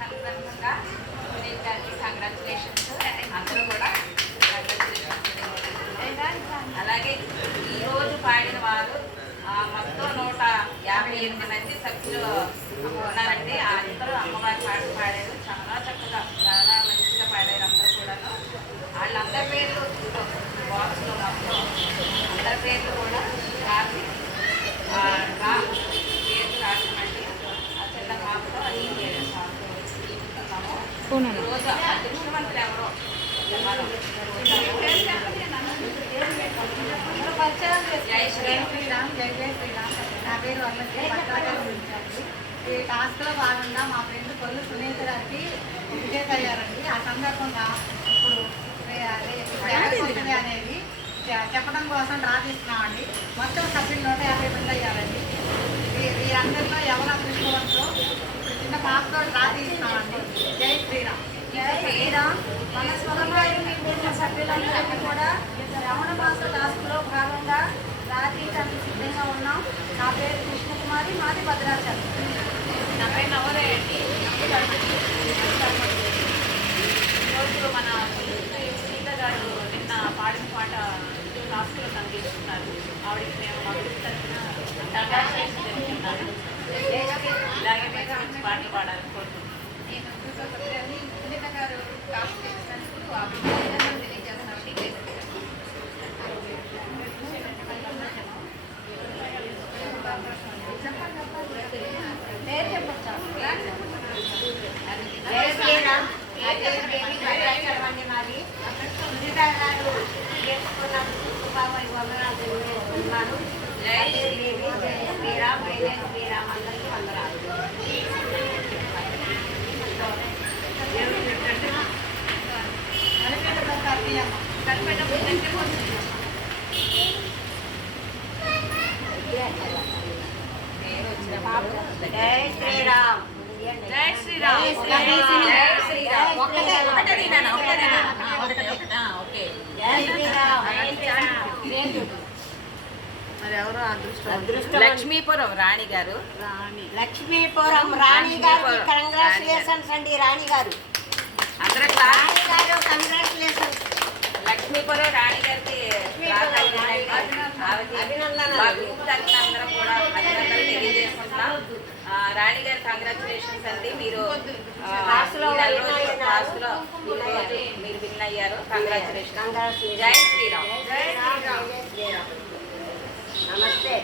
సందర్భంగా సునీల్ గారికి కంగ్రాచులేషన్స్. అందరూ కూడా అలాగే ఈరోజు పాడిన వారు మొత్తం 158 మంది సభ్యులు ఉన్నారండి. అందరూ అమ్మవారి పాటలు పాడారు. చాలా చక్కగా చాలా మంచిగా పాడారు అందరూ కూడాను. వాళ్ళందరి పేర్లు బాక్స్లో మొత్తం అందరి పేర్లు కూడా రాసి పేరు రాసినట్టు ఆ చిన్న పాపతో అది తీసుకున్నాము. ఈరోజు అదృష్టవంతులు ఎవరో జై శ్రీరామ్. జై జై శ్రీరామ్. నా పేరు వరలక్ష్మి. ఈ టాస్క్లో భాగంగా మా ఫ్రెండ్ కొల్లు సునీత గారికి విజేత అయ్యారండి. ఆ సందర్భంగా ఇప్పుడు అనేది చెప్పడం కోసం డ్రా తీస్తున్నామండి. మొత్తం సభ్యులు 150 మంది అయ్యారండి. వీరందరిలో ఎవరు అదృష్టవంతో చిన్న పాపతో డ్రా తీస్తున్నామండి. జై శ్రీరామ్. జై శ్రీరామ్. మన స్వరంగా సభ్యులందరికీ కూడా శ్రావణ మాస టాస్క్లో భాగంగా రాజీయడానికి సిద్ధంగా ఉన్నాం. నా పేరు కృష్ణకుమారి, మాది భద్రాచలం. నా పేరు నవరేయండి. ఈరోజు మన సీత గారు నిన్న పాడిన పాట టాస్క్లో తను తీసుకున్నారు. ఆవిడకి మేము మా గ్రూప్ తరఫున తెలుపుతున్నాను. ఇలాగే మేము మంచి పాటలు పాడాలని కోరుతున్నాను. నేను సునీత గారు టాస్క్ చేసినందుకు అభినందనలు తెలియజేస్తున్నాను. పేరు చెప్పచ్చా? జై శ్రీరామ్. మాది సునీత గారు చేసుకున్నందుకు వందనాలు తెలియజేస్తున్నాను. జై శ్రీరామ్. జై శ్రీరామ్. అందరికీ వందనాలు. జై శ్రీరామ్. జై శ్రీరామ్. జై శ్రీరామ్. ఓకే. జై శ్రీరామ్. మరి ఎవరు లక్ష్మీపురం రాణి గారు. లక్ష్మీపురం రాణి గారు కంగ్రాచులేషన్స్ అండి. రాణి గారు అందరూ రాణి గారు కంగ్రాచులేషన్స్. లక్ష్మీపురం రాణి గారికి అభినందనలు కూడా అభినందనలు తెలియజేస్తున్నాం. రాణి గారి కంగ్రాచులేషన్స్ అండి. మీరు మీరు విన్ అయ్యారు. కంగ్రాచులేషన్. జై శ్రీరామ్. జై శ్రీరామ్. నమస్తే.